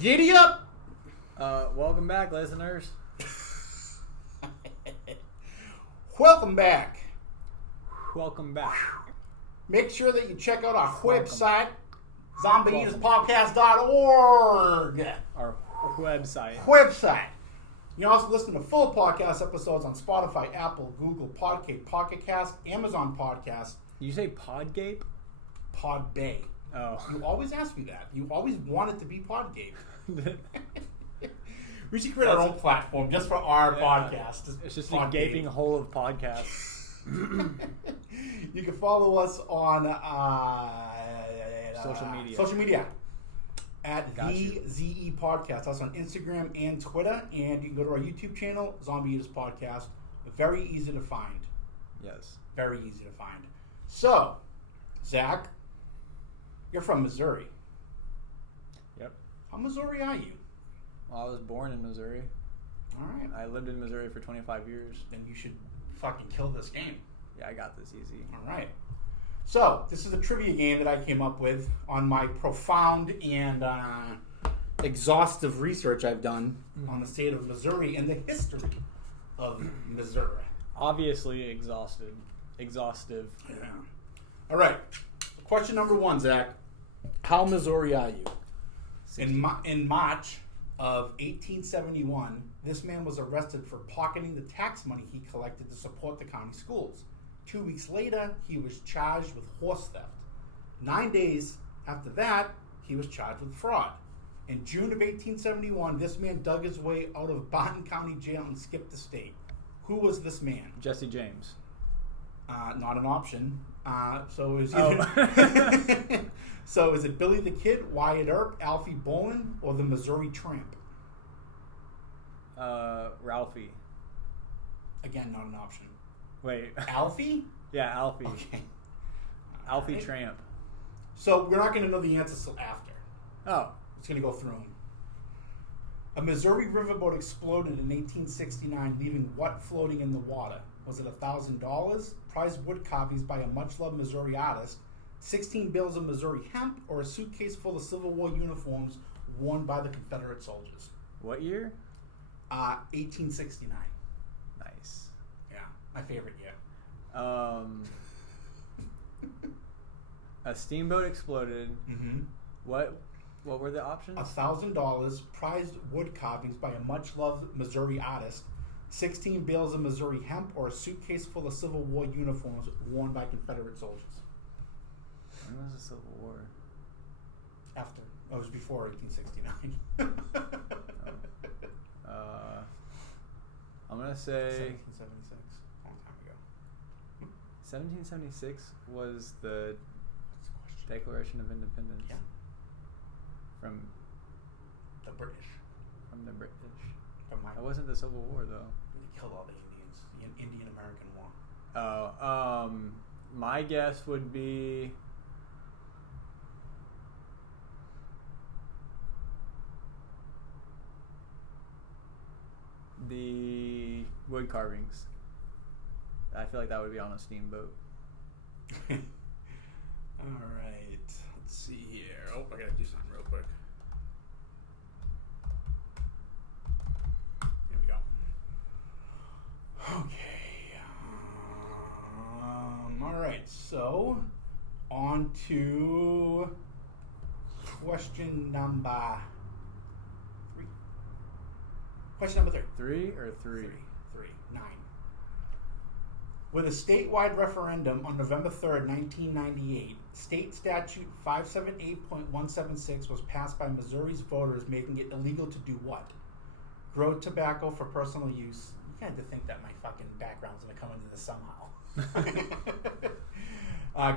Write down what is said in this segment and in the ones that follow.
Giddy up! Welcome back, listeners. Welcome back. Welcome back. Make sure that you check out our website, Welcome. zombieeaterspodcast.org. Our website. You can also listen to full podcast episodes on Spotify, Apple, Google, Podcast, Pocket Cast, Amazon Podcast, You say Podgape? Podbay. Oh. You always ask me that. You always want it to be Podgate. We should create our own platform just for our podcast. It's just Podgate. a gaping hole of podcasts. You can follow us on Social media. At Got the you. ZE Podcast. That's on Instagram and Twitter. And you can go to our YouTube channel, Zombie Eaters Podcast. Very easy to find. Yes. Very easy to find. So, Zach, you're from Missouri. Yep. How Missouri are you? Well, I was born in Missouri. All right. I lived in Missouri for 25 years. Then you should fucking kill this game. Yeah, I got this easy. All right. So, this is a trivia game that I came up with on my profound and exhaustive research I've done on the state of Missouri and the history of Missouri. Obviously exhaustive. Yeah. All right. Question number one, Zach. How Missouri are you? In March of 1871, this man was arrested for pocketing the tax money he collected to support the county schools. 2 weeks later, he was charged with horse theft. 9 days after that, he was charged with fraud. In June of 1871, this man dug his way out of Barton County Jail and skipped the state. Who was this man? Jesse James. Not an option. So it was Oh. either So is it Billy the Kid, Wyatt Earp, Alfie Boland, or the Missouri Tramp? Ralphie. Again, not an option. Wait. Alfie? Yeah, Alfie. Okay. Alfie Alright. Tramp. So we're not going to know the answers till after. Oh. It's going to go through them. A Missouri riverboat exploded in 1869, leaving what floating in the water? Was it $1,000, prize wood copies by a much-loved Missouri artist, 16 bales of Missouri hemp, or a suitcase full of Civil War uniforms worn by the Confederate soldiers? What year? 1869. Nice. Yeah, my favorite year. A steamboat exploded. Mm-hmm. What were the options? $1,000, prized wood carvings by a much-loved Missouri artist, 16 bales of Missouri hemp, or a suitcase full of Civil War uniforms worn by Confederate soldiers. When was the Civil War? After. It was before 1869. I'm going to say 1776. Long time ago. 1776 was the That's the question. Declaration of Independence. Yeah. From The British. the British. From my, That wasn't the Civil War, though. they killed all the Indians. The Indian-American War. Oh, my guess would be the wood carvings. I feel like that would be on a steamboat. All right. Let's see here. Oh, I gotta do something real quick. Here we go. Okay. All right. So, on to question number 3. Question number 3. 3 or 3? 9. With a statewide referendum on November 3rd, 1998, State Statute 578.176 was passed by Missouri's voters, making it illegal to do what? Grow tobacco for personal use. You had to think that my fucking background's going to come into this somehow.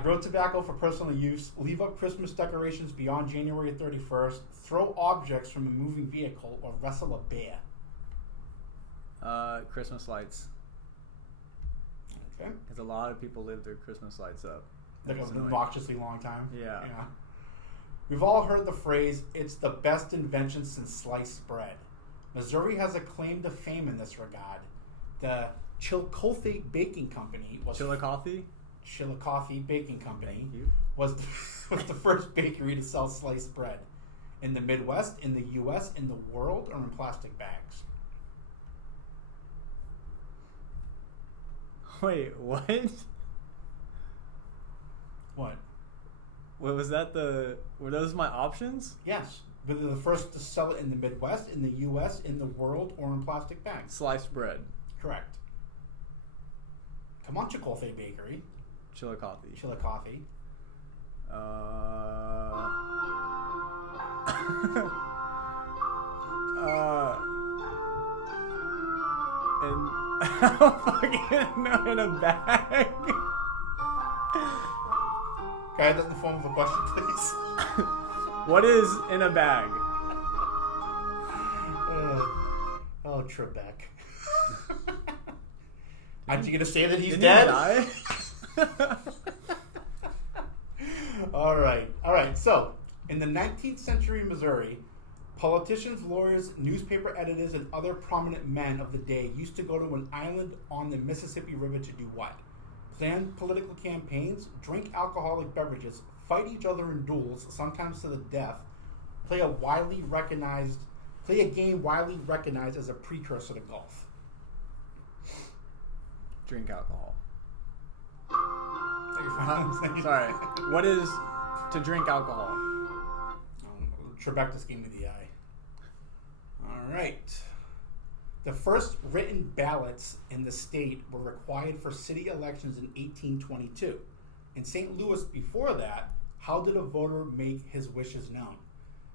Grow tobacco for personal use, leave up Christmas decorations beyond January 31st, throw objects from a moving vehicle, or wrestle a bear. Christmas lights. Okay. Because a lot of people live their Christmas lights up. Like It's an annoying. obnoxiously long time. Yeah. We've all heard the phrase, "It's the best invention since sliced bread." Missouri has a claim to fame in this regard. The Chillicothe Baking Company was Chillicothe? Chillicothe Baking Company Thank you. was the first bakery to sell sliced bread. In the Midwest, in the U.S., in the world, or in plastic bags? Wait, what? What? Wait, were those my options? Yes. But they're the first to sell it in the Midwest, in the U.S., in the world, or in plastic bags. Sliced bread. Correct. Come on, Chicote Bakery. Chillicothe. Chillicothe. And I don't fucking know, in a bag. Can I have that in the form of a question, please? What is in a bag? Trebek. Aren't you gonna say that he's Didn't dead? He die? All right. So, in the 19th century Missouri, politicians, lawyers, newspaper editors, and other prominent men of the day used to go to an island on the Mississippi River to do what? Plan political campaigns, drink alcoholic beverages, fight each other in duels, sometimes to the death, play a game widely recognized as a precursor to golf. Drink alcohol. Sorry. What is to drink alcohol? Trebek just gave me the eye. All right. The first written ballots in the state were required for city elections in 1822. In St. Louis before that, how did a voter make his wishes known?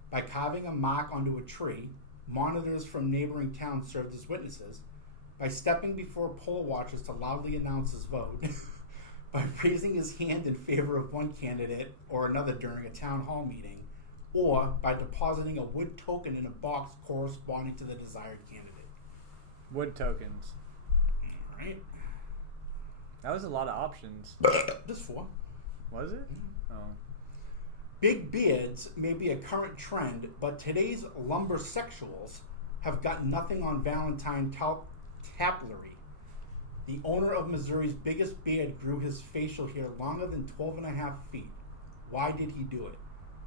By carving a mark onto a tree, monitors from neighboring towns served as witnesses, by stepping before poll watchers to loudly announce his vote, by raising his hand in favor of one candidate or another during a town hall meeting, or by depositing a wood token in a box corresponding to the desired candidate. Wood tokens. All right. That was a lot of options. Just 4. Was it? Mm-hmm. Oh. Big beards may be a current trend, but today's lumbersexuals have got nothing on Valentine taplery. The owner of Missouri's biggest beard grew his facial hair longer than 12.5 feet. Why did he do it?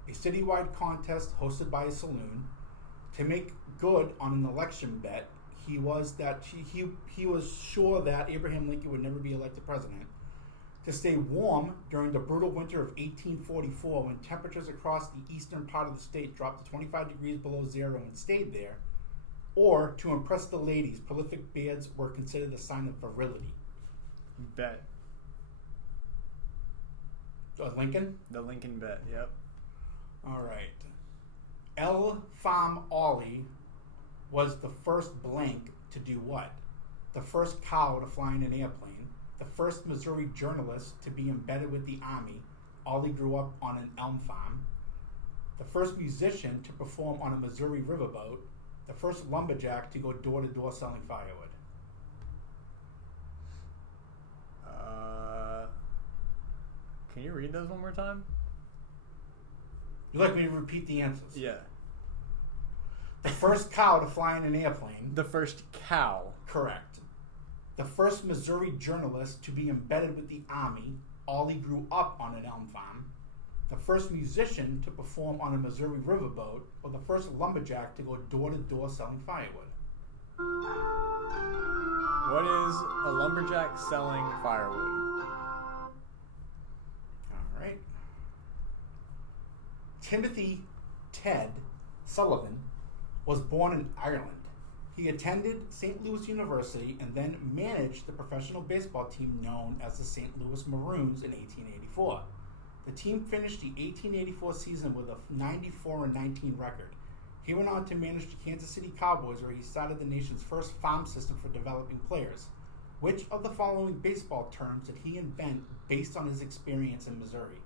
A citywide contest hosted by a saloon. To make good on an election bet, he was sure that Abraham Lincoln would never be elected president. To stay warm during the brutal winter of 1844 when temperatures across the eastern part of the state dropped to 25 degrees below zero and stayed there. Or to impress the ladies, prolific beards were considered a sign of virility. Bet. Lincoln? The Lincoln bet, yep. All right. El Fam Ollie was the first blank to do what? The first cow to fly in an airplane, the first Missouri journalist to be embedded with the Army. Ollie grew up on an elm farm. The first musician to perform on a Missouri riverboat. The first lumberjack to go door to door selling firewood. Can you read those one more time? You'd like me to repeat the answers? Yeah. The first cow to fly in an airplane. The first cow. Correct. The first Missouri journalist to be embedded with the Army. Ollie grew up on an elm farm. The first musician to perform on a Missouri riverboat, or the first lumberjack to go door to door selling firewood. What is a lumberjack selling firewood? All right. Timothy Ted Sullivan was born in Ireland. He attended St. Louis University and then managed the professional baseball team known as the St. Louis Maroons in 1884. The team finished the 1884 season with a 94-19 record. He went on to manage the Kansas City Cowboys, where he started the nation's first farm system for developing players. Which of the following baseball terms did he invent based on his experience in Missouri?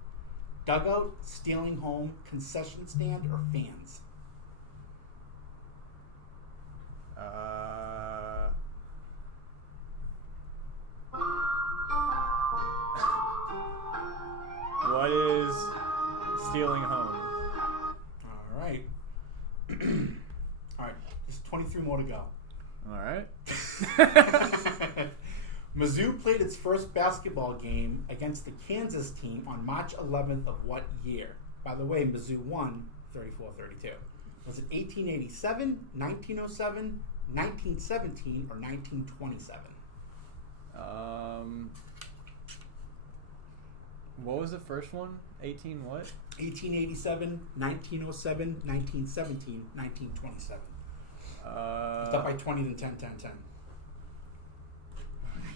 Dugout, stealing home, concession stand, or fans? What is stealing home? All right. All right. There's 23 more to go. All right. Mizzou played its first basketball game against the Kansas team on March 11th of what year? By the way, Mizzou won 34-32. Was it 1887, 1907, 1917, or 1927? What was the first one? 18 what? 1887, 1907, 1917, 1927. It's up by 20 then 10, 10, 10.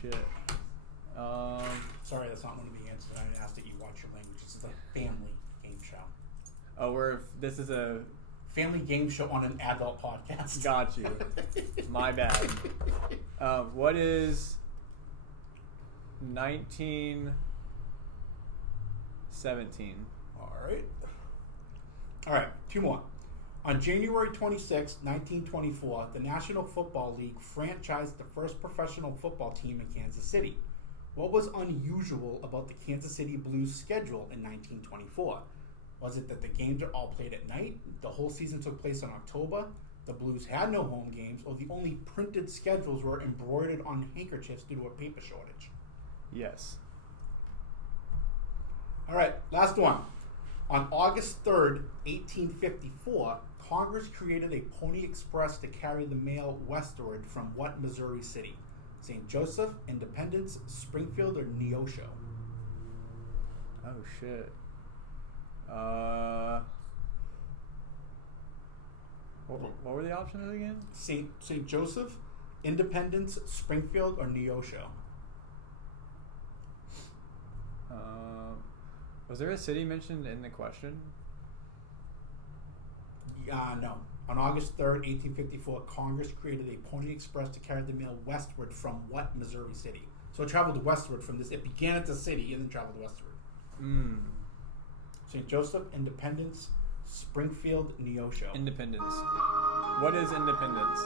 Shit. Sorry, that's not one of the answers. I asked that you watch your language. This is a family game show. Oh, this is a family game show on an adult podcast. Got you. My bad. What is 1917? All right, two more. On January 26, 1924, the National Football League franchised the first professional football team in Kansas City. What was unusual about the Kansas City Blues schedule in 1924? Was it that the games are all played at night, the whole season took place in October, the Blues had no home games, or the only printed schedules were embroidered on handkerchiefs due to a paper shortage? Yes. All right, last one. On August 3rd, 1854, Congress created a Pony Express to carry the mail westward from what Missouri city? St. Joseph, Independence, Springfield, or Neosho? Oh, shit. What were the options again? St. Joseph, Independence, Springfield, or Neosho? Was there a city mentioned in the question? No. On August 3rd, 1854, Congress created a Pony Express to carry the mail westward from what Missouri city? So it traveled westward from this. It began at the city and then traveled westward. St. Joseph, Independence, Springfield, Neosho. Independence. What is Independence?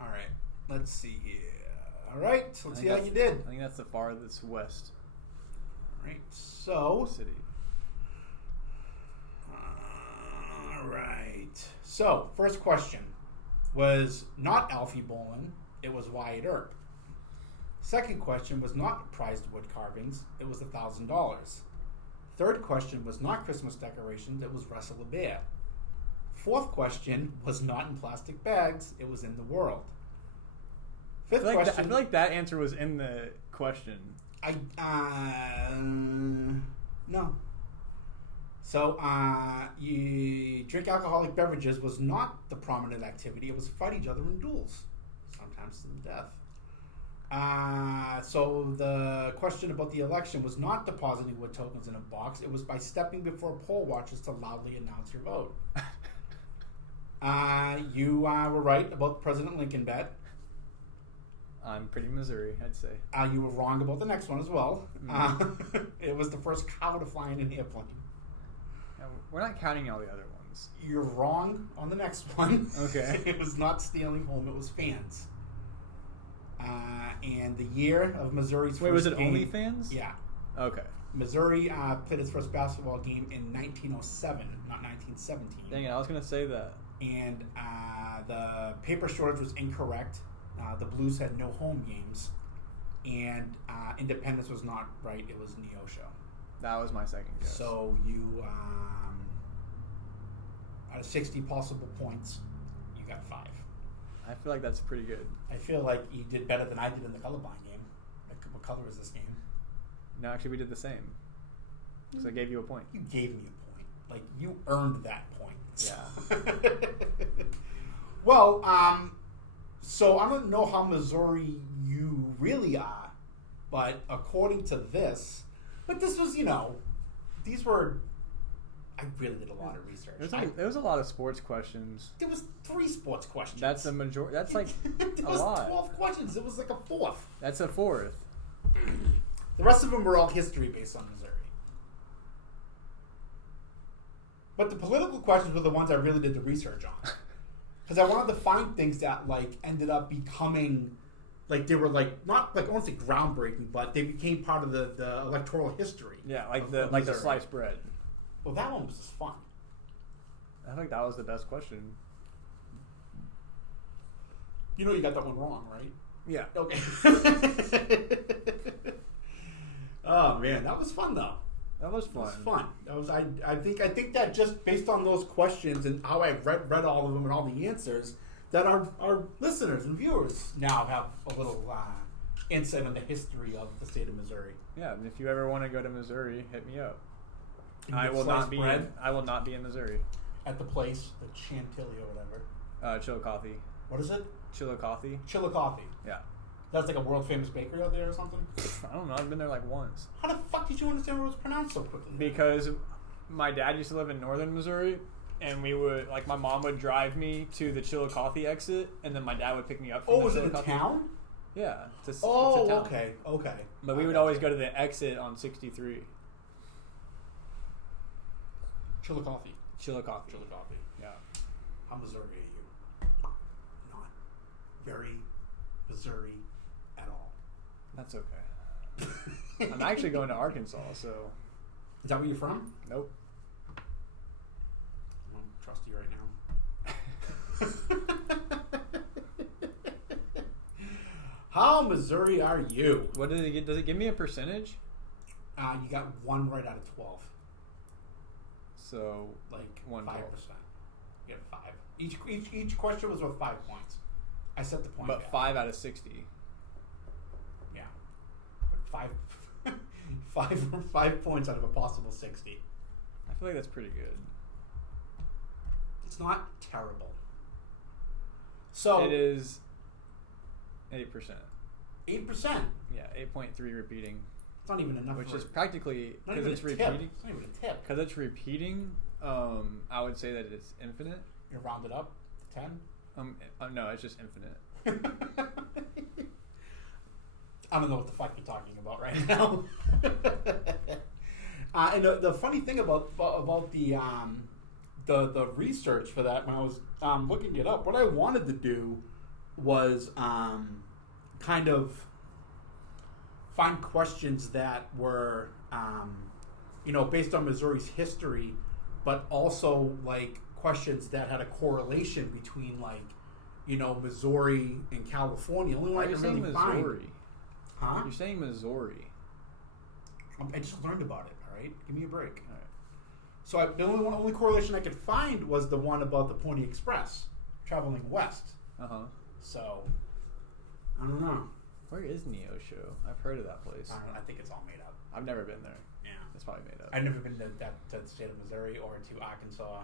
All right. Let's see here. All right. Let's see how you did. I think that's the farthest west. All right. So. City. All right. So, first question was not Alfie Boland. It was Wyatt Earp. Second question was not prized wood carvings. It was $1,000. Third question was not Christmas decorations. It was Wrestle a Bear. Fourth question was not in plastic bags. It was in the world. Fifth question. I feel like that answer was in the question. No. So, you drink alcoholic beverages was not the prominent activity. It was fight each other in duels, sometimes to the death. So the question about the election was not depositing wood tokens in a box. It was by stepping before poll watchers to loudly announce your vote. You were right about the President Lincoln bet. I'm pretty Missouri, I'd say. You were wrong about the next one as well. It was the first cow to fly in an airplane. We're not counting all the other ones. You're wrong on the next one. Okay. It was not stealing home, it was fans. And the year of Missouri's Wait, first was it game, only fans? Yeah. Okay. Missouri played its first basketball game in 1907, not 1917. Dang it, I was going to say that. And the paper shortage was incorrect. The Blues had no home games. And Independence was not right. It was Neosho. That was my second guess. So you, out of 60 possible points, you got 5. I feel like that's pretty good. I feel like you did better than I did in the colorblind game. Like, what color is this game? No, actually, we did the same. Because I gave you a point. You gave me a point. Like, you earned that point. Yeah. Well, so I don't know how Missouri you really are, but according to this, but this was, these were, I really did a lot of research. There was a lot of sports questions. There was 3 sports questions. That's a majority. That's like there a was lot. 12 questions. It was like a 4th. That's a 4th. The rest of them were all history based on Missouri. But the political questions were the ones I really did the research on. Because I wanted to find things that ended up becoming, they were not I won't say groundbreaking, but they became part of the electoral history. Yeah, the sliced bread. Well, that one was just fun. I think that was the best question. You know you got that one wrong, right? Yeah. Okay. Oh man, that was fun though. That was It fun. was fun. That was I think that just based on those questions and how I read all of them and all the answers, that our listeners and viewers now have a little insight on the history of the state of Missouri. Yeah, and if you ever want to go to Missouri, hit me up. You I get will sliced not be. bread I will not be in Missouri. at the place, the Chantilly or whatever. Chillicothe. What is it? Chillicothe. Chillicothe. Yeah. That's like a world famous bakery out there or something. I don't know. I've been there like once. How the fuck did you understand what it was pronounced so quickly? Because my dad used to live in northern Missouri, and we would my mom would drive me to the Chillicothe exit, and then my dad would pick me up. From Oh, the was it a Chillicothe. town? Yeah. It's a Oh, town. okay. But we would always go to the exit on 63. Chillicothe. Chillicothe. Yeah. How Missouri are you? Not very Missouri at all. That's okay. I'm actually going to Arkansas, so. Is that where you're from? Nope. I don't trust you right now. How Missouri are you? What did it get? Does it give me a percentage? You got 1 right out of 12. So Like 1/12. 5%. You get 5. Each question was worth 5 points. I set the point. But gap. 5 out of 60. Yeah. But 5 points out of a possible 60. I feel like that's pretty good. It's not terrible. So It is 8%. 8%. Yeah, 8.3 repeating, It's not even enough. which for is practically not because even it's a tip. repeating. It's not even a tip. Because it's repeating, I would say that it's infinite. You round it up to 10. No, it's just infinite. I don't know what the fuck you're talking about right now. And the funny thing about the research for that, when I was looking it up, what I wanted to do was kind of find questions that were based on Missouri's history, but also like questions that had a correlation between Missouri and California. Only Why one are I you can saying really Missouri? find. Huh? You're saying Missouri. I just learned about it. All right, give me a break. All right. So the only correlation I could find was the one about the Pony Express traveling west. Uh-huh. So I don't know. Where is Neosho? I've heard of that place. I think it's all made up. I've never been there. Yeah, It's probably made up. I've never been to the state of Missouri or to Arkansas.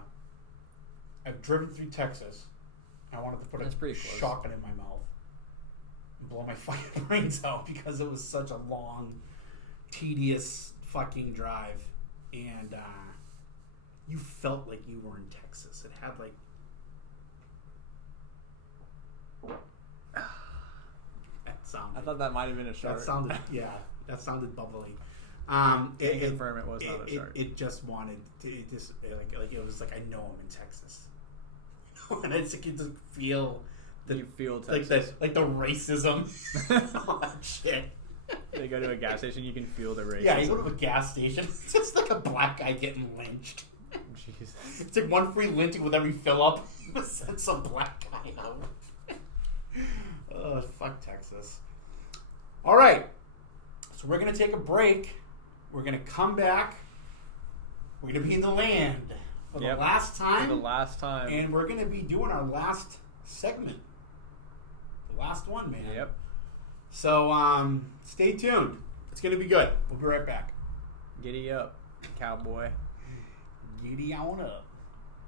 I've driven through Texas. I wanted to put That's a pretty close. shotgun in my mouth and blow my fucking brains out because it was such a long, tedious fucking drive, and you felt like you were in Texas. It had like. That sounded. I thought that might have been a shark. That sounded bubbly. Can confirm it was not a shark. It just wanted to. It just it was like I know I'm in Texas, and it's like you just feel. You feel Texas. Like the racism. All that shit. They go to a gas station, you can feel the racism. Yeah, you go to a gas station. It's just like a black guy getting lynched. Jesus. It's like one free lynching with every fill up. Send some black guy out. Oh, fuck Texas. All right. So we're going to take a break. We're going to come back. We're going to be in the land for the last time. For the last time. And we're going to be doing our last segment. The last one, man. Yep. So stay tuned. It's going to be good. We'll be right back. Giddy up, cowboy. Giddy on up.